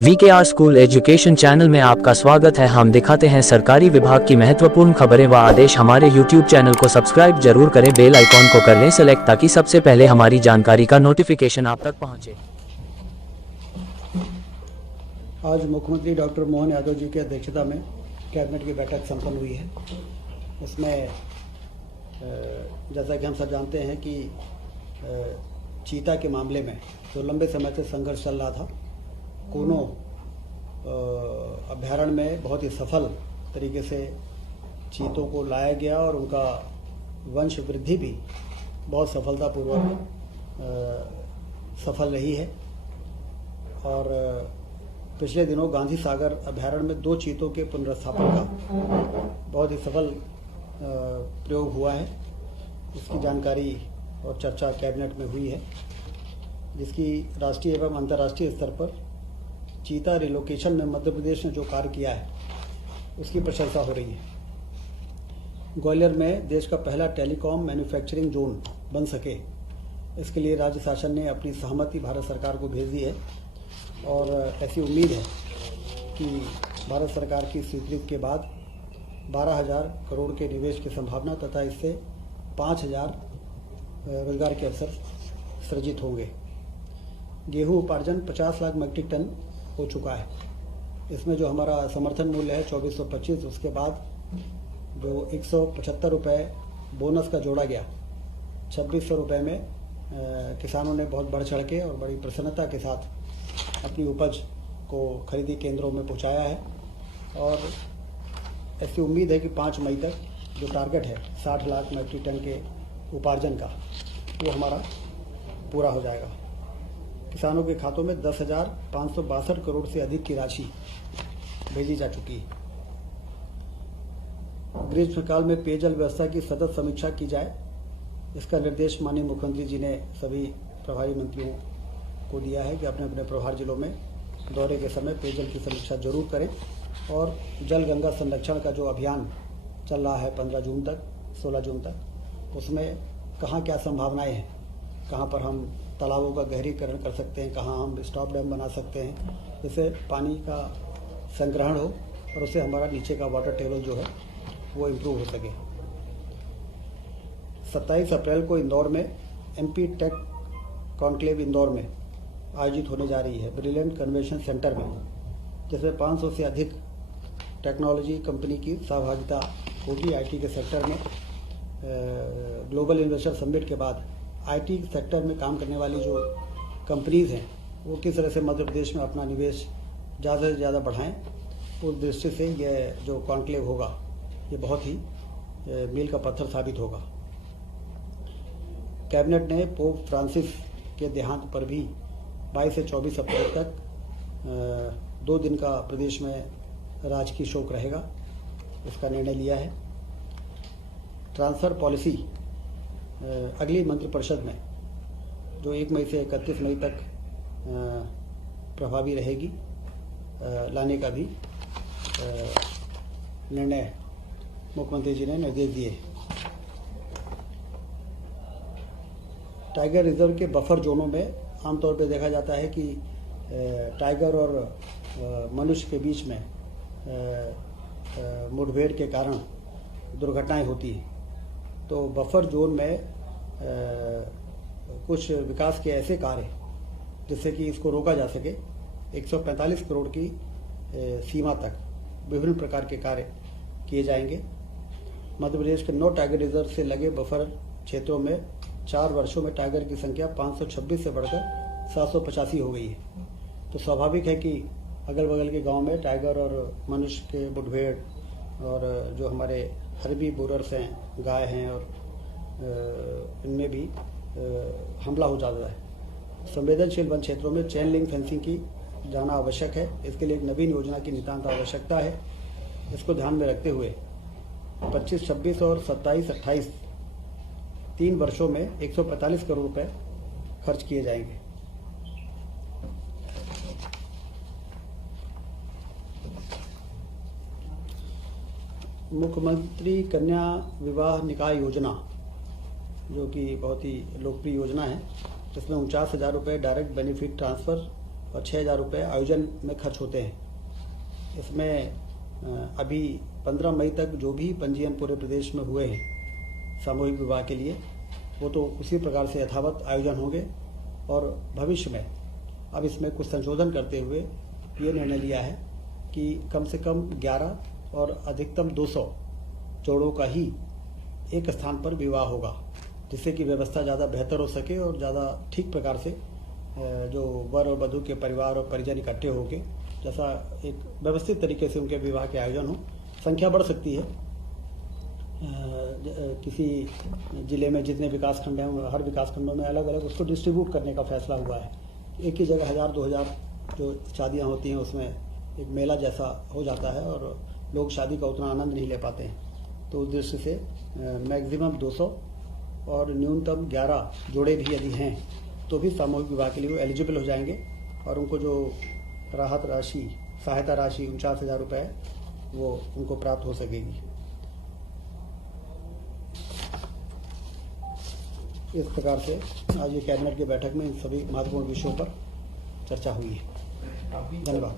VKR school education channel में आपका स्वागत है। हम दिखाते हैं सरकारी विभाग की महत्वपूर्ण खबरें व आदेश। हमारे YouTube चैनल को सब्सक्राइब जरूर करें, बेल आइकॉन को कर लें सेलेक्ट ताकि सबसे पहले हमारी जानकारी का नोटिफिकेशन आप तक पहुंचे। आज मुख्यमंत्री डॉक्टर मोहन यादव जी की अध्यक्षता में कैबिनेट की बैठक संपन्न हुई है। उसमें जैसा कि हम सब जानते हैं कि चीता के मामले में जो लंबे समय से संघर्ष चल रहा था, कोनो अभ्यारण्य में बहुत ही सफल तरीके से चीतों को लाया गया और उनका वंश वृद्धि भी बहुत सफलतापूर्वक सफल रही है। और पिछले दिनों गांधी सागर अभ्यारण्य में 2 चीतों के पुनर्स्थापन का बहुत ही सफल प्रयोग हुआ है। इसकी जानकारी और चर्चा कैबिनेट में हुई है, जिसकी राष्ट्रीय एवं अंतर्राष्ट्रीय स्तर पर चीता रिलोकेशन में मध्य प्रदेश ने जो कार्य किया है उसकी प्रशंसा हो रही है। ग्वालियर में देश का पहला टेलीकॉम मैन्युफैक्चरिंग जोन बन सके, इसके लिए राज्य शासन ने अपनी सहमति भारत सरकार को भेज दी है और ऐसी उम्मीद है कि भारत सरकार की स्वीकृति के बाद 12,000 करोड़ के निवेश की संभावना तथा इससे 5,000 रोजगार के अवसर सृजित होंगे। गेहूं उपार्जन 50 लाख मीट्रिक टन हो चुका है। इसमें जो हमारा समर्थन मूल्य है 2425, उसके बाद जो 175 रुपये बोनस का जोड़ा गया, 2600 रुपये में किसानों ने बहुत बढ़ चढ़ के और बड़ी प्रसन्नता के साथ अपनी उपज को खरीदी केंद्रों में पहुंचाया है। और ऐसी उम्मीद है कि 5 मई तक जो टारगेट है 60 लाख मीट्रिक टन के उपार्जन का, वो हमारा पूरा हो जाएगा। किसानों के खातों में 10,562 करोड़ से अधिक की राशि भेजी जा चुकी है। ग्रीष्मकाल में पेयजल व्यवस्था की सतत समीक्षा की जाए, इसका निर्देश माननीय मुख्यमंत्री जी ने सभी प्रभारी मंत्रियों को दिया है कि अपने अपने प्रभार जिलों में दौरे के समय पेयजल की समीक्षा जरूर करें। और जल गंगा संरक्षण का जो अभियान चल रहा है 15 जून तक 16 जून तक, उसमें कहाँ क्या संभावनाएं हैं, कहाँ पर हम तालाबों का गहरीकरण कर सकते हैं, कहाँ हम स्टॉप डैम बना सकते हैं, जिससे पानी का संग्रहण हो और उससे हमारा नीचे का वाटर टेबल जो है वो इम्प्रूव हो सके। 27 अप्रैल को इंदौर में MP टेक कॉन्क्लेव इंदौर में आयोजित होने जा रही है, ब्रिलियंट कन्वेंशन सेंटर में, जिसमें 500 से अधिक टेक्नोलॉजी कंपनी की सहभागिता होगी। IT के सेक्टर में ग्लोबल इन्वेस्टर समिट के बाद IT सेक्टर में काम करने वाली जो कंपनीज़ हैं वो किस तरह से मध्य प्रदेश में अपना निवेश ज़्यादा से ज़्यादा बढ़ाएं, उस दृष्टि से यह जो कॉन्क्लेव होगा ये बहुत ही मील का पत्थर साबित होगा। कैबिनेट ने पोप फ्रांसिस के देहांत पर भी 22 से 24 अप्रैल तक 2 दिन का प्रदेश में राजकीय शोक रहेगा, इसका निर्णय लिया है। ट्रांसफ़र पॉलिसी अगली मंत्रिपरिषद में जो 1 मई से 31 मई तक प्रभावी रहेगी, लाने का भी निर्णय मुख्यमंत्री जी ने निर्देश दिए। टाइगर रिजर्व के बफर जोनों में आमतौर पर देखा जाता है कि टाइगर और मनुष्य के बीच में मुठभेड़ के कारण दुर्घटनाएं होती हैं। तो बफर जोन में कुछ विकास के ऐसे कार्य जिससे कि इसको रोका जा सके, 145 करोड़ की सीमा तक विभिन्न प्रकार के कार्य किए जाएंगे। मध्य प्रदेश के 9 टाइगर रिजर्व से लगे बफर क्षेत्रों में 4 वर्षों में टाइगर की संख्या 526 से बढ़कर 785 हो गई है। तो स्वाभाविक है कि अगल बगल के गांव में टाइगर और मनुष्य के मुठभेड़ और जो हमारे हर्बी बोरर्स हैं, गाय हैं, और इनमें भी हमला हो जाता है। संवेदनशील वन क्षेत्रों में चेन लिंक फेंसिंग की जाना आवश्यक है। इसके लिए एक नवीन योजना की नितांत आवश्यकता है। इसको ध्यान में रखते हुए 25, 26 और 27, 28 3 वर्षों में 145 करोड़ रुपए खर्च किए जाएंगे। मुख्यमंत्री कन्या विवाह निकाह योजना, जो कि बहुत ही लोकप्रिय योजना है, इसमें 49,000 रुपये डायरेक्ट बेनिफिट ट्रांसफ़र और 6,000 रुपये आयोजन में खर्च होते हैं। इसमें अभी 15 मई तक जो भी पंजीयन पूरे प्रदेश में हुए हैं सामूहिक विवाह के लिए, वो तो उसी प्रकार से यथावत आयोजन होंगे। और भविष्य में अब इसमें कुछ संशोधन करते हुए ये निर्णय लिया है कि कम से कम 11 और अधिकतम 200 जोड़ों का ही एक स्थान पर विवाह होगा, जिससे कि व्यवस्था ज़्यादा बेहतर हो सके और ज़्यादा ठीक प्रकार से जो वर और वधू के परिवार और परिजन इकट्ठे होके जैसा एक व्यवस्थित तरीके से उनके विवाह के आयोजन हो। संख्या बढ़ सकती है, किसी जिले में जितने विकास खंड हैं हर विकास खंडों में अलग अलग उसको डिस्ट्रीब्यूट करने का फैसला हुआ है। एक ही जगह 1000-2000 जो शादियां होती हैं उसमें एक मेला जैसा हो जाता है और लोग शादी का उतना आनंद नहीं ले पाते हैं। तो उस दृष्टि से मैक्सिमम 200 और न्यूनतम 11 जोड़े भी यदि हैं तो भी सामूहिक विवाह के लिए वो एलिजिबल हो जाएंगे और उनको जो राहत राशि, सहायता राशि 49,000 रुपये वो उनको प्राप्त हो सकेगी। इस प्रकार से आज ये कैबिनेट की बैठक में इन सभी महत्वपूर्ण विषयों पर चर्चा हुई है। धन्यवाद।